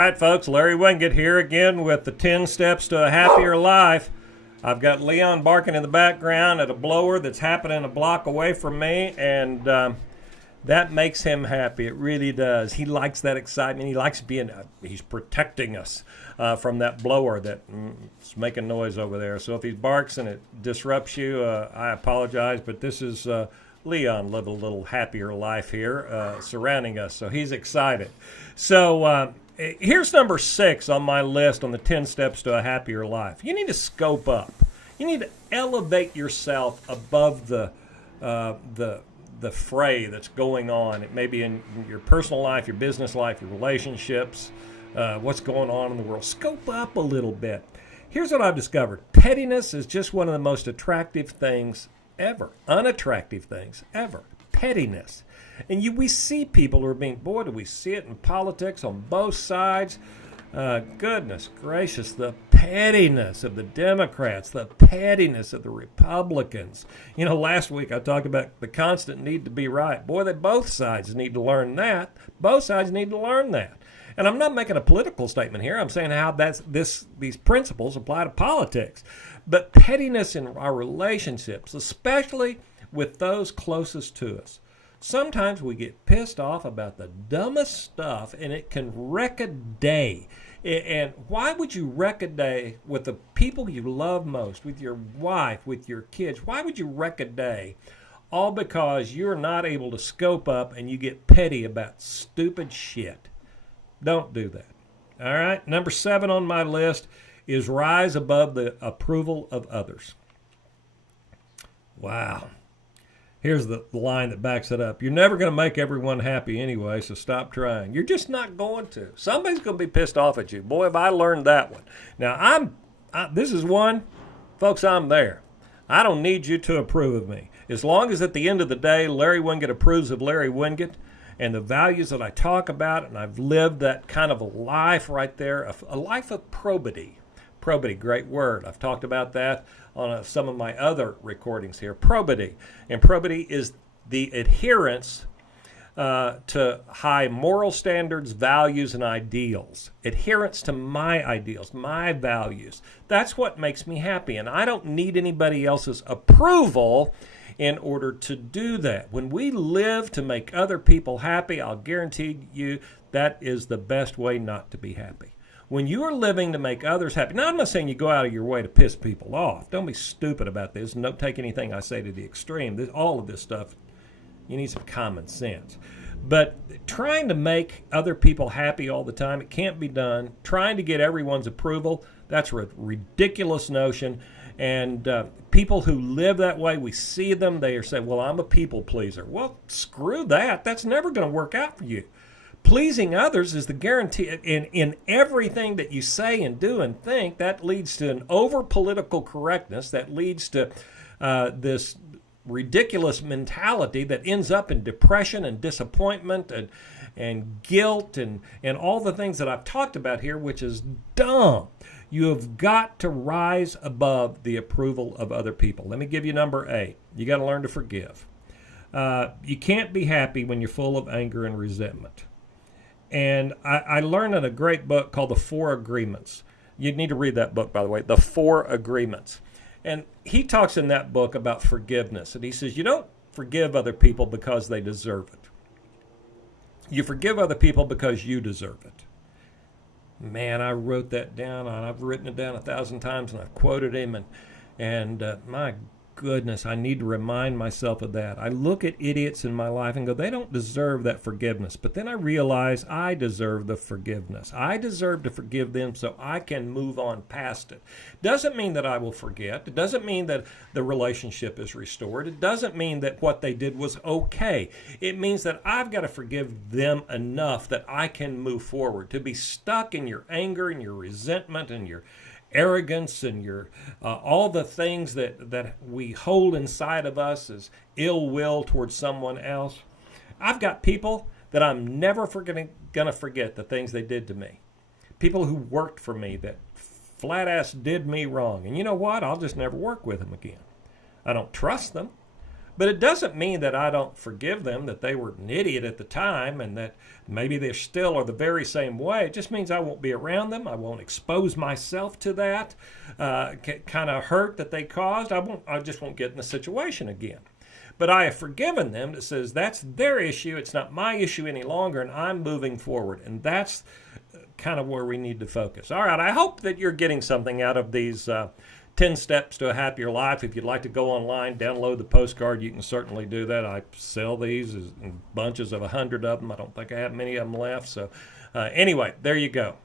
All right, folks, Larry Winget here again with the 10 Steps to a Happier Life. I've got Leon barking in the background at a blower that's happening a block away from me, and that makes him happy. It really does. He likes that excitement. He likes being, he's protecting us from that blower that's making noise over there. So if he barks and it disrupts you, I apologize, but this is Leon living a little happier life here surrounding us. So he's excited. So here's number 6 on my list on the 10 Steps to a Happier Life. You need to scope up. You need to elevate yourself above the fray that's going on. It may be in your personal life, your business life, your relationships, what's going on in the world. Scope up a little bit. Here's what I've discovered. Pettiness is just one of the most attractive things ever. Unattractive things ever. Pettiness. And we see people who are being, boy, do we see it in politics on both sides. Goodness gracious, the pettiness of the Democrats, the pettiness of the Republicans. You know, last week I talked about the constant need to be right. Boy, both sides need to learn that. Both sides need to learn that. And I'm not making a political statement here. I'm saying how these principles apply to politics. But pettiness in our relationships, especially with those closest to us. Sometimes we get pissed off about the dumbest stuff, and it can wreck a day. And why would you wreck a day with the people you love most, with your wife, with your kids? Why would you wreck a day? All because you're not able to scope up and you get petty about stupid shit. Don't do that. All right? Number 7 on my list is rise above the approval of others. Wow. Here's the line that backs it up. You're never going to make everyone happy anyway, so stop trying. You're just not going to. Somebody's going to be pissed off at you. Boy, have I learned that one. Now, this is one, folks, I'm there. I don't need you to approve of me. As long as at the end of the day, Larry Winget approves of Larry Winget and the values that I talk about, and I've lived that kind of a life right there, a life of probity. Probity, great word. I've talked about that on some of my other recordings here. Probity. And probity is the adherence to high moral standards, values, and ideals. Adherence to my ideals, my values. That's what makes me happy. And I don't need anybody else's approval in order to do that. When we live to make other people happy, I'll guarantee you that is the best way not to be happy. When you are living to make others happy, now I'm not saying you go out of your way to piss people off. Don't be stupid about this. And don't take anything I say to the extreme. All of this stuff, you need some common sense. But trying to make other people happy all the time, it can't be done. Trying to get everyone's approval, that's a ridiculous notion. And people who live that way, we see them, they are saying, well, I'm a people pleaser. Well, screw that. That's never going to work out for you. Pleasing others is the guarantee in everything that you say and do and think. That leads to an over-political correctness. That leads to this ridiculous mentality that ends up in depression and disappointment and guilt and all the things that I've talked about here, which is dumb. You have got to rise above the approval of other people. Let me give you number 8. You got to learn to forgive. You can't be happy when you're full of anger and resentment. And I learned in a great book called The 4 Agreements. You need to read that book, by the way, The 4 Agreements. And he talks in that book about forgiveness. And he says, you don't forgive other people because they deserve it. You forgive other people because you deserve it. Man, I wrote that down. I've written it down 1,000 times, and I've quoted him. And my goodness, I need to remind myself of that. I look at idiots in my life and go, they don't deserve that forgiveness. But then I realize I deserve the forgiveness. I deserve to forgive them so I can move on past it. Doesn't mean that I will forget. It doesn't mean that the relationship is restored. It doesn't mean that what they did was okay. It means that I've got to forgive them enough that I can move forward. To be stuck in your anger and your resentment and your arrogance and your all the things that we hold inside of us as ill will towards someone else. I've got people that I'm never going to forget the things they did to me. People who worked for me that flat ass did me wrong. And you know what? I'll just never work with them again. I don't trust them. But it doesn't mean that I don't forgive them, that they were an idiot at the time, and that maybe they still are the very same way. It just means I won't be around them. I won't expose myself to that kind of hurt that they caused. I just won't get in the situation again. But I have forgiven them. That says that's their issue. It's not my issue any longer, and I'm moving forward. And that's kind of where we need to focus. All right, I hope that you're getting something out of these 10 Steps to a Happier Life. If you'd like to go online, download the postcard, you can certainly do that. I sell these in bunches of 100 of them. I don't think I have many of them left. So anyway, there you go.